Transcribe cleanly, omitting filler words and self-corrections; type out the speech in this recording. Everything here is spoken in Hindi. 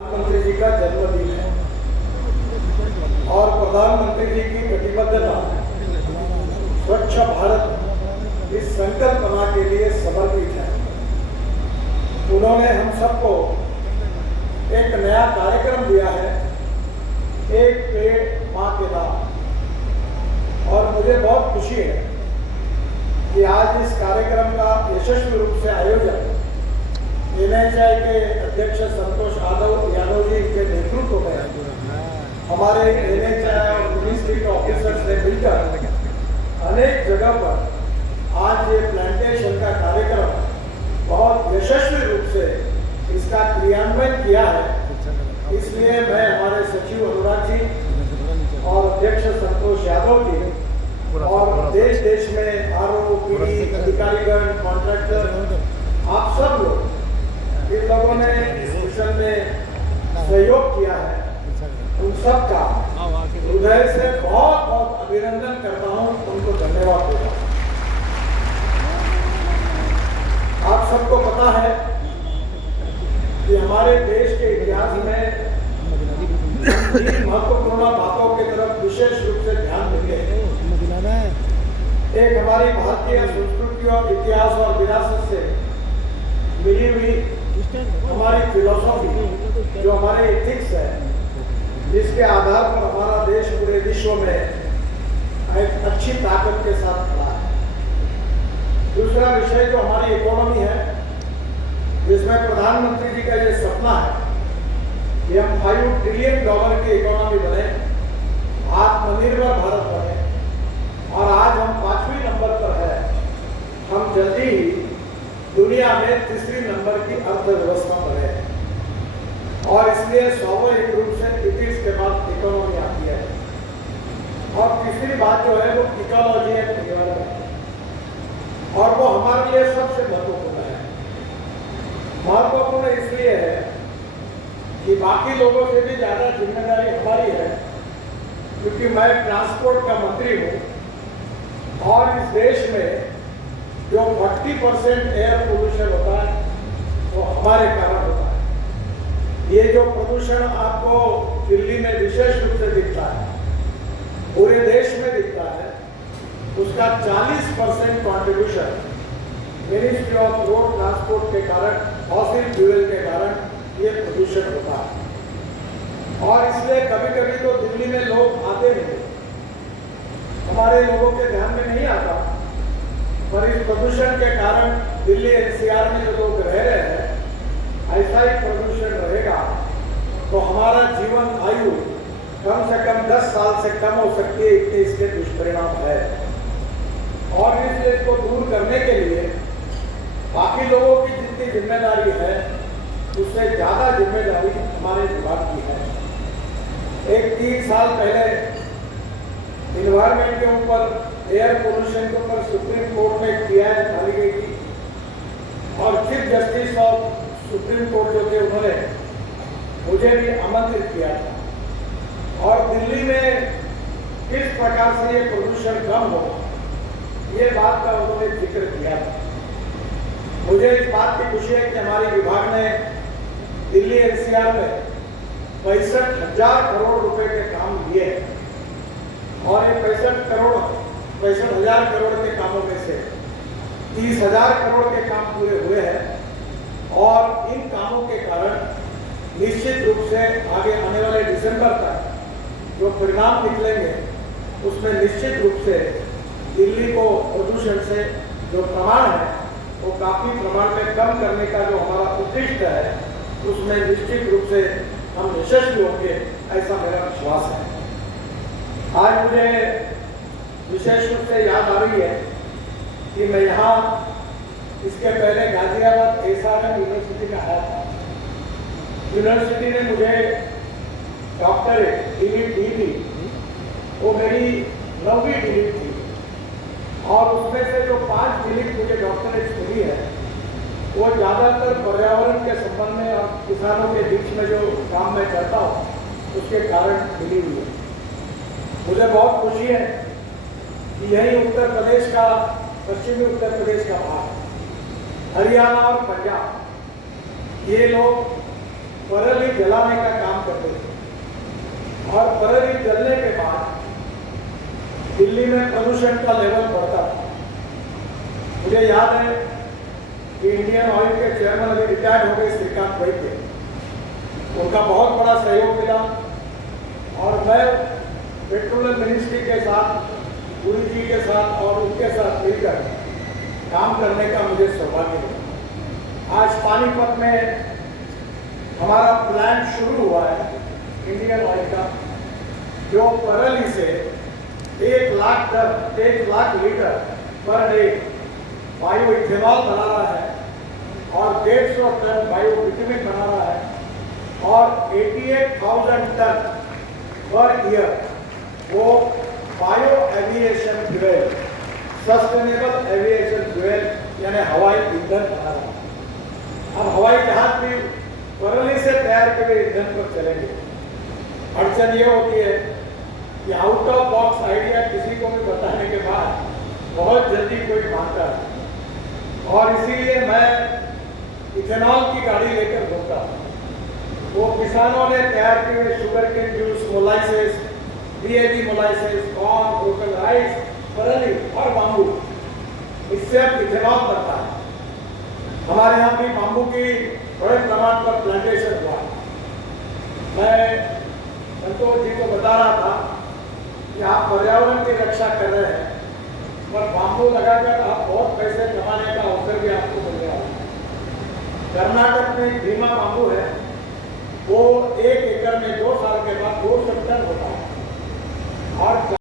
प्रधानमंत्री जी का जन्मदिन है और प्रधानमंत्री जी की कटिबद्धता स्वच्छ भारत इस संकल्पना के लिए समर्पित है। उन्होंने हम सबको एक नया कार्यक्रम दिया है, एक पेड़ मां के नाम। और मुझे बहुत खुशी है कि आज इस कार्यक्रम का यशस्वी रूप से आयोजन NHI के अध्यक्ष संतोष यादव जी के नेतृत्व में हमारे NHI और मिनिस्ट्री के ऑफिसर्स ने मिलकर अनेक जगह पर आज ये प्लांटेशन का कार्यक्रम बहुत यशस्वी रूप से इसका क्रियान्वयन किया है। इसलिए मैं हमारे सचिव अनुराग जी और अध्यक्ष संतोष यादव जी और देश देश में RO, PD, अधिकारीगण, कॉन्ट्रैक्टर, आप सब लोग इन लोगों ने इस मिशन में सहयोग किया है, उन सब का हृदय से बहुत बहुत अभिनंदन करता हूँ, उनको धन्यवाद देता हूँ। आप सबको पता है कि हमारे देश के इतिहास में महत्वपूर्ण बातों की तरफ विशेष रूप से ध्यान देते हैं। एक हमारी भारतीय संस्कृति और इतिहास और विरासत से मिली हुई हमारी फिलोसॉफी, जो हमारे एथिक्स है, जिसके आधार पर हमारा देश पूरे विश्व में एक अच्छी ताकत के साथ खड़ा है। दूसरा विषय जो हमारी इकोनॉमी है, जिसमें प्रधानमंत्री जी का ये सपना है कि हम $5 ट्रिलियन की इकोनॉमी बने, आत्मनिर्भर भारत बने, और आज हम 5वें नंबर पर है। हम जल्दी ही दुनिया में 3रे नंबर की अर्थव्यवस्था पर है और इसलिए स्वाभाविक रूप से इथिक्स के बाद इकोनॉमी आती है। और तीसरी बात जो है वो इकोलॉजी एंड एनवायरनमेंट, और वो हमारे लिए सबसे महत्वपूर्ण है। महत्वपूर्ण इसलिए है कि बाकी लोगों से भी ज्यादा जिम्मेदारी हमारी है, क्योंकि मैं ट्रांसपोर्ट का मंत्री हूँ और इस देश में जो 40% एयर पोल्यूशन होता है वो हमारे कारण होता है। ये जो प्रदूषण आपको दिल्ली में विशेष रूप से दिखता है, पूरे देश में दिखता है, उसका 40% contribution ministry of road transport के कारण, फॉसिल फ्यूल के कारण ये प्रदूषण होता है। और इसलिए कभी कभी तो दिल्ली में लोग आते नहीं, हमारे लोगों के ध्यान में नहीं आता, पर इस प्रदूषण के कारण दिल्ली NCR में जो लोग रह रहे हैं, ऐसा ही प्रदूषण रहेगा तो हमारा जीवन आयु कम से कम 10 साल से कम हो सकती है, इतने इसके दुष्परिणाम है। और इसलिए इसको दूर करने के लिए बाकी लोगों की जितनी जिम्मेदारी है, उससे ज्यादा जिम्मेदारी हमारे विभाग की है। एक 3 साल पहले इन्वायरमेंट के ऊपर, एयर पोल्यूशन के ऊपर सुप्रीम कोर्ट में एक PI डाली गई थी और chief justice of supreme court जो थे, उन्होंने मुझे भी आमंत्रित किया था और दिल्ली में किस प्रकार से ये प्रदूषण कम हो, ये बात का उन्होंने जिक्र किया था। मुझे इस बात की खुशी है कि हमारे विभाग ने दिल्ली NCR में 65,000 करोड़ रुपए के काम लिए हैं और ये 65,000 करोड़ के कामों में से 30,000 करोड़ के काम पूरे हुए हैं। और इन कामों के कारण निश्चित रूप से आगे आने वाले दिसंबर तक जो परिणाम निकलेंगे, उसमें निश्चित रूप से दिल्ली को प्रदूषण से जो प्रमाण है वो काफी प्रमाण में कम करने का जो हमारा उद्देश्य है, उसमें निश्चित रूप से हम यशस्वी होंगे, ऐसा मेरा विश्वास है। आज मुझे विशेष रूप से याद आ रही है कि मैं यहाँ इसके पहले गाजियाबाद SRM यूनिवर्सिटी में आया था। यूनिवर्सिटी ने मुझे डॉक्टरेट डिग्री दी थी, वो मेरी 9वीं डिग्री थी और उसमें से जो 5 डिग्री मुझे डॉक्टरेट मिली है, वो ज़्यादातर पर्यावरण के संबंध में और किसानों के बीच में जो काम मैं करता हूँ, उसके कारण मिली हुई है। मुझे बहुत खुशी है कि यही उत्तर प्रदेश का, पश्चिमी उत्तर प्रदेश का भाग, हरियाणा और पंजाब, ये लोग पराली जलाने का काम करते थे और पराली जलने के बाद दिल्ली में प्रदूषण का लेवल बढ़ता था। मुझे याद है कि इंडियन ऑयल के चेयरमैन अभी रिटायर्ड हो गए श्रीकांत वैद्य, उनका बहुत बड़ा सहयोग मिला और मैं पेट्रोलियम मिनिस्ट्री के साथ, पुरी जी के साथ और उनके साथ मिलकर काम करने का मुझे सौभाग्य मिला। आज पानीपत में हमारा प्लांट शुरू हुआ है इंडियन ऑयल का, जो पराली से 1 lakh litre per day bio ethanol बना रहा है और 150 टन बायो बिटुमिन बना रहा है और 88,000 टन पर ईयर वो bio aviation fuel, sustainable aviation fuel यानी हवाई ईंधन बना रहा है। अब हवाई जहाज भी पराली से तैयार किए हुए ईंधन पर चलेंगे। अड़चन ये होती है कि आउट ऑफ बॉक्स आइडिया किसी को भी बताने के बाद बहुत जल्दी कोई मानता है और इसीलिए मैं इथेनॉल की गाड़ी लेकर घूमता हूँ। वो किसानों ने तैयार किए हुए sugar cane juice, molasses, DAP molasses, corn, broken rice, पराली और बाम्बू, इससे अब इथेनॉल बनता है। हमारे यहाँ भी बाम्बू की बड़े प्रमाण पर प्लांटेशन हुआ। मैं संतोष जी को बता रहा था कि आप पर्यावरण की रक्षा कर रहे हैं पर बाम्बू लगाकर आप बहुत पैसे कमाने का अवसर भी आपको मिल रहा है। कर्नाटक में भीमा बाम्बू है, वो 1 एकड़ में 2 साल के बाद 200 टन होता है और